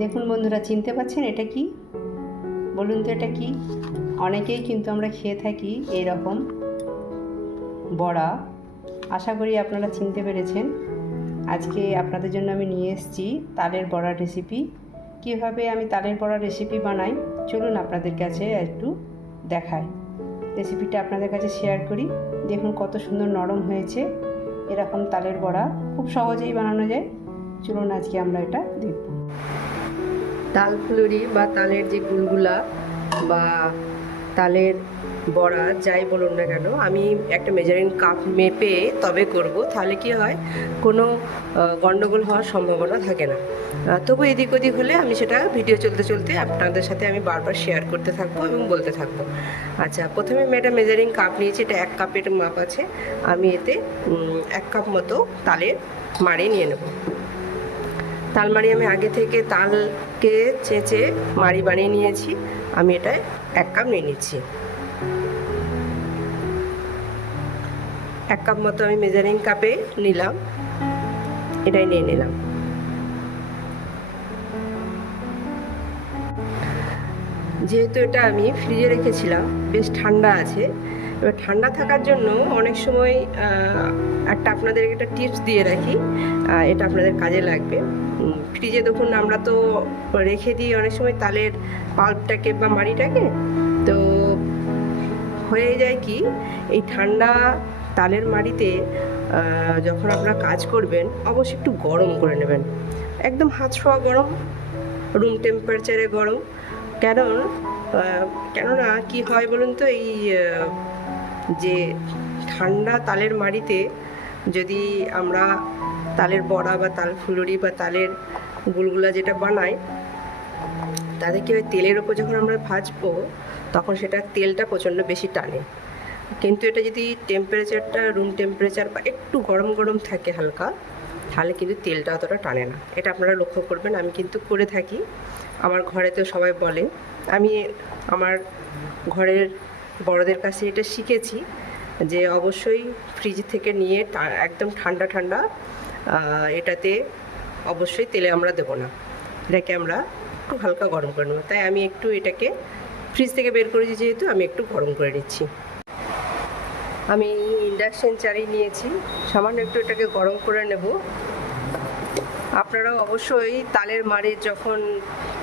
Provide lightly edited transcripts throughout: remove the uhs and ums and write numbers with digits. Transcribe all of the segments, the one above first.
দেখুন বন্ধুরা, চিনতে পারছেন এটা কি? বলুন তো এটা কি? অনেকেই কিন্তু আমরা খেয়ে থাকি এই রকম বড়া। আশা করি আপনারা চিনতে পেরেছেন। আজকে আপনাদের জন্য আমি নিয়ে এসেছি তালের বড়ার রেসিপি। কীভাবে আমি তালের বড়ার রেসিপি বানাই চলুন আপনাদের কাছে একটু দেখাই। রেসিপিটা আপনাদের কাছে শেয়ার করি। দেখুন কত সুন্দর নরম হয়েছে। এরকম তালের বড়া খুব সহজেই বানানো যায়। চলুন আজকে আমরা এটা দেখব। তাল ফুলুরি বা তালের যে গুলগুলা বা তালের বড়া যাই বলুন না কেন, আমি একটা মেজারিং কাপ মেপে তবে করব, তাহলে কি হয় কোনো গণ্ডগোল হওয়ার সম্ভাবনা থাকে না। তবু এদিক ওদিক হলে আমি সেটা ভিডিও চলতে চলতে আপনাদের সাথে আমি বারবার শেয়ার করতে থাকবো এবং বলতে থাকবো। আচ্ছা, প্রথমে আমি একটা মেজারিং কাপ নিয়েছি, এটা 1 কাপের মাপ আছে। আমি এতে 1 কাপ মতো তালের মাড়ি নিয়ে নেব। তাল মাড়ি আমি আগে থেকে তালকে চেঁচে মাড়ি বানিয়ে নিয়েছি। আমি এটায় 1 কাপ নিয়ে নিচ্ছি। 1 কাপ মতো আমি মেজারিং কাপে নিলাম, এটাই নিয়ে নিলাম। যেহেতু এটা আমি ফ্রিজে রেখেছিলাম, বেশ ঠান্ডা আছে। এবার ঠান্ডা থাকার জন্য অনেক সময় একটা আপনাদেরকে একটা টিপস দিয়ে রাখি, এটা আপনাদের কাজে লাগবে। ফ্রিজে দেখুন আমরা তো রেখে দিই অনেক সময় তালের পাল্পটাকে বা মাড়িটাকে, তো হয়ে যায় কি এই ঠান্ডা তালের মাড়িতে যখন আপনারা কাজ করবেন অবশ্যই একটু গরম করে নেবেন, একদম হাত ছোঁয়া গরম, রুম টেম্পারেচারে গরম। কেননা কি হয় বলুন তো, এই যে ঠান্ডা তালের মাড়িতে যদি আমরা তালের বড়া বা তাল ফুলুরি বা তালের গুলগুলা যেটা বানাই, তাতে কি হয় তেলের ওপর যখন আমরা ভাজবো তখন সেটা তেলটা প্রচণ্ড বেশি টানে। কিন্তু এটা যদি টেম্পারেচারটা রুম টেম্পারেচার বা একটু গরম গরম থাকে হালকা, তাহলে কিন্তু তেলটা অতটা টানে না। এটা আপনারা লক্ষ্য করবেন, আমি কিন্তু করে থাকি। আমার ঘরে তো সবাই বলে, আমি আমার ঘরের বড়দের কাছে এটা শিখেছি যে অবশ্যই ফ্রিজ থেকে নিয়ে একদম ঠান্ডা ঠান্ডা এটাতে অবশ্যই তেলে আমরা দেবো না, এটাকে আমরা একটু হালকা গরম করে নেবো। তাই আমি একটু এটাকে ফ্রিজ থেকে বের করেছি যেহেতু, আমি একটু গরম করে নিচ্ছি। আমি ইন্ডাকশান চারি নিয়েছি, সামান্য একটু এটাকে গরম করে নেব। আপনারাও অবশ্যই তালের মাড়ি যখন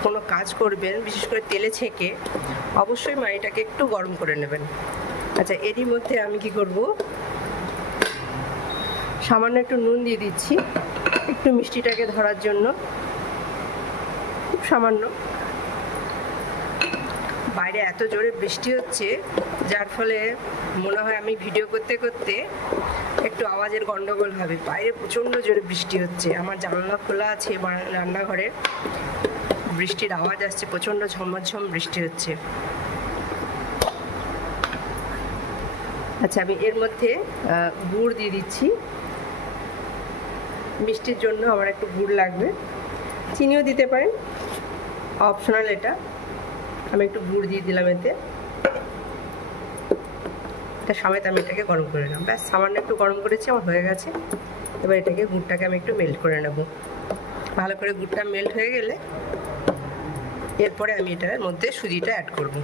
কোনো কাজ করবেন, বিশেষ করে তেলে ছেঁকে, অবশ্যই মাড়িটাকে একটু গরম করে নেবেন। আচ্ছা, এরই মধ্যে আমি কি করব, সামান্য একটু নুন দিয়ে দিচ্ছি একটু মিষ্টিটাকে ধরার জন্য, খুব সামান্য। বাইরে এত জোরে বৃষ্টি হচ্ছে, যার ফলে মনে হয় আমি ভিডিও করতে করতে একটু আওয়াজের গন্ডগোল হবে। বাইরে প্রচণ্ড জোরে বৃষ্টি হচ্ছে, আমার জানলা খোলা আছে রান্নাঘরে, বৃষ্টির আওয়াজ আসছে, প্রচণ্ড ঝমঝম বৃষ্টি হচ্ছে। আচ্ছা, আমি এর মধ্যে গুড় দিয়ে দিচ্ছি। মিষ্টির জন্য আমার একটু গুড় লাগবে, চিনিও দিতে পারেন, অপশনাল এটা। আমি একটু গুড় দিয়ে দিলাম এতে। এটা সমেত আমি এটাকে গরম করে নিলাম। ব্যাস, সামান্য একটু গরম করেছি, আমার হয়ে গেছে। এবার এটাকে গুড়টাকে আমি একটু মেল্ট করে নেব। ভালো করে গুড়টা মেল্ট হয়ে গেলে এরপরে আমি এটার মধ্যে সুজিটা অ্যাড করব।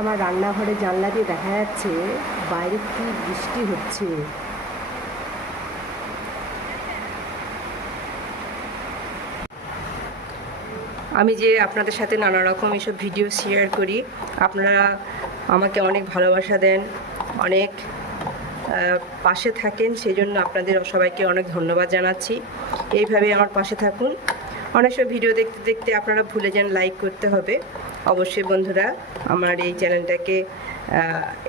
আমার রান্নাঘরে জানলা দিয়ে দেখা যাচ্ছে বাইরে কি বৃষ্টি হচ্ছে। আমি যে আপনাদের সাথে নানা রকম এসব ভিডিও শেয়ার করি, আপনারা আমাকে অনেক ভালোবাসা দেন, অনেক পাশে থাকেন, সেই জন্য আপনাদের সবাইকে অনেক ধন্যবাদ জানাচ্ছি। এইভাবে আমার পাশে থাকুন। অনেক সব ভিডিও দেখতে দেখতে আপনারা ভুলে যান লাইক করতে হবে। অবশ্যই বন্ধুরা আমার এই চ্যানেলটাকে,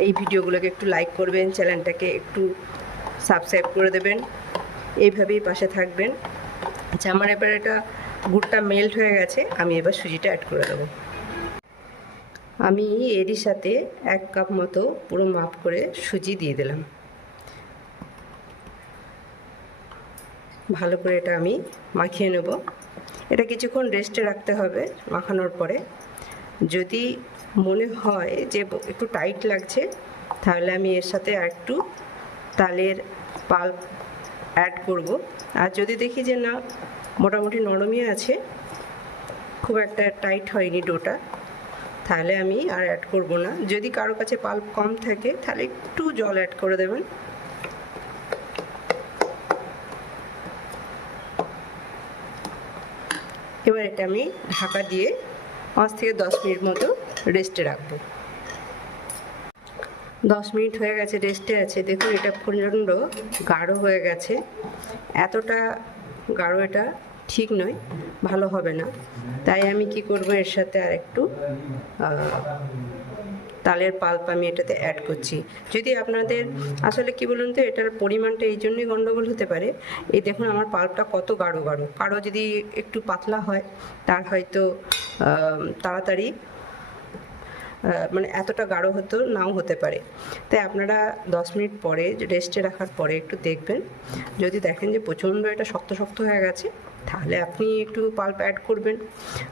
এই ভিডিওগুলোকে একটু লাইক করবেন, চ্যানেলটাকে একটু সাবস্ক্রাইব করে দেবেন, এইভাবেই পাশে থাকবেন। আচ্ছা, আমার এবার এটা গুড়টা মেল্ট হয়ে গেছে, আমি এবার সুজিটা অ্যাড করে দেবো। আমি এরই সাথে 1 কাপ মতো পুরো মাপ করে সুজি দিয়ে দিলাম। ভালো করে এটা আমি মাখিয়ে নেব। এটা কিছুক্ষণ রেস্টে রাখতে হবে মাখানোর পরে। যদি মনে হয় যে একটু টাইট লাগছে, তাহলে আমি এর সাথে একটু তালের পাল্প অ্যাড করব। আর যদি দেখি যে না মোটামুটি নরমই আছে, খুব একটা টাইট হয়নি ডোটা, তাহলে আমি আর অ্যাড করব না। যদি কারো কাছে পাল্প কম থাকে তাহলে একটু জল অ্যাড করে দেবেন। এবার এটা আমি ঢাকা দিয়ে 5 থেকে 10 মিনিট মতো রেস্টে রাখবো। 10 মিনিট হয়ে গেছে, রেস্টে আছে। দেখুন এটা প্রচণ্ড গাঢ় হয়ে গেছে। এতটা গাঢ় এটা ঠিক নয়, ভালো হবে না। তাই আমি কি করব, এর সাথে আর একটু তালের পাল্প আমি এটাতে অ্যাড করছি। যদি আপনাদের আসলে কি বলুন তো, এটার পরিমাণটা এই জন্যই গণ্ডগোল হতে পারে। এই দেখুন আমার পাল্পটা কত গাঢ় গাঢ়। কারো যদি একটু পাতলা হয় তার হয়তো তাড়াতাড়ি মানে এতটা গাঢ় হতো নাও হতে পারে। তাই আপনারা 10 মিনিট পরে রেস্টে রাখার পরে একটু দেখবেন। যদি দেখেন যে প্রচণ্ড এটা শক্ত শক্ত হয়ে গেছে তাহলে আপনি একটু পাল্প অ্যাড করবেন।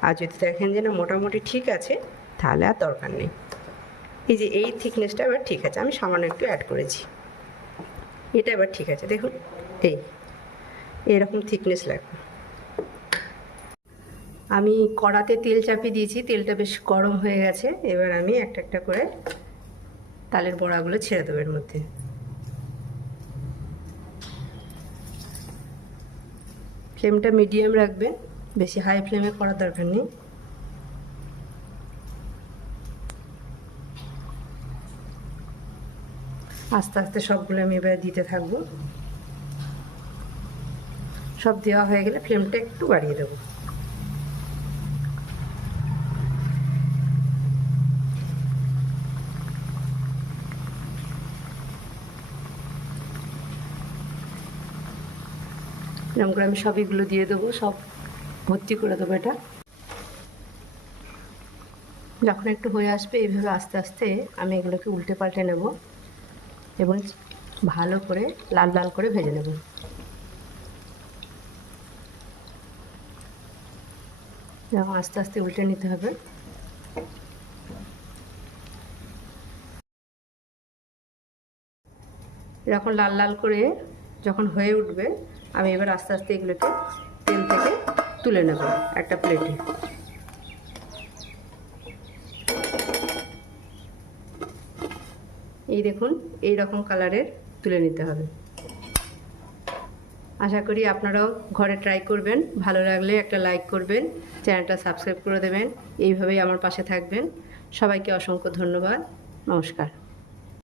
আর যদি দেখেন যে না মোটামুটি ঠিক আছে তাহলে আর দরকার নেই। এই যে এই থিকনেসটা এবার ঠিক আছে, আমি সামান্য একটু অ্যাড করেছি, এটা এবার ঠিক আছে। দেখুন এইরকম থিকনেস লাগবে। আমি কড়াতে তেল চাপিয়ে দিয়েছি, তেলটা বেশ গরম হয়ে গেছে। এবার আমি একটা একটা করে তালের বড়াগুলো ছেড়ে দেবো এর মধ্যে। ফ্লেমটা মিডিয়াম রাখবেন, বেশি হাই ফ্লেমে করার দরকার নেই। আস্তে আস্তে সবগুলো আমি এবার দিতে থাকবো। সব দেওয়া হয়ে গেলে ফ্লেমটা একটু বাড়িয়ে দেবো। এরকম করে আমি সবইগুলো দিয়ে দেবো, সব ভর্তি করে দেবো এটা। যখন একটু হয়ে আসবে এইভাবে আস্তে আস্তে আমি এগুলোকে উল্টে পাল্টে নেব এবং ভালো করে লাল লাল করে ভেজে নেব। এরকম আস্তে আস্তে উল্টে নিতে হবে। এরকম লাল লাল করে যখন হয়ে উঠবে আমি এবার আস্তে আস্তে এগুলোকে তেল থেকে তুলে নেব একটা প্লেটে। এই দেখুন এই রকম কালারের তুলে নিতে হবে। আশা করি আপনারাও ঘরে ট্রাই করবেন। ভালো লাগলে একটা লাইক করবেন, চ্যানেলটা সাবস্ক্রাইব করে দেবেন। এইভাবেই আমার পাশে থাকবেন। সবাইকে অসংখ্য ধন্যবাদ। নমস্কার।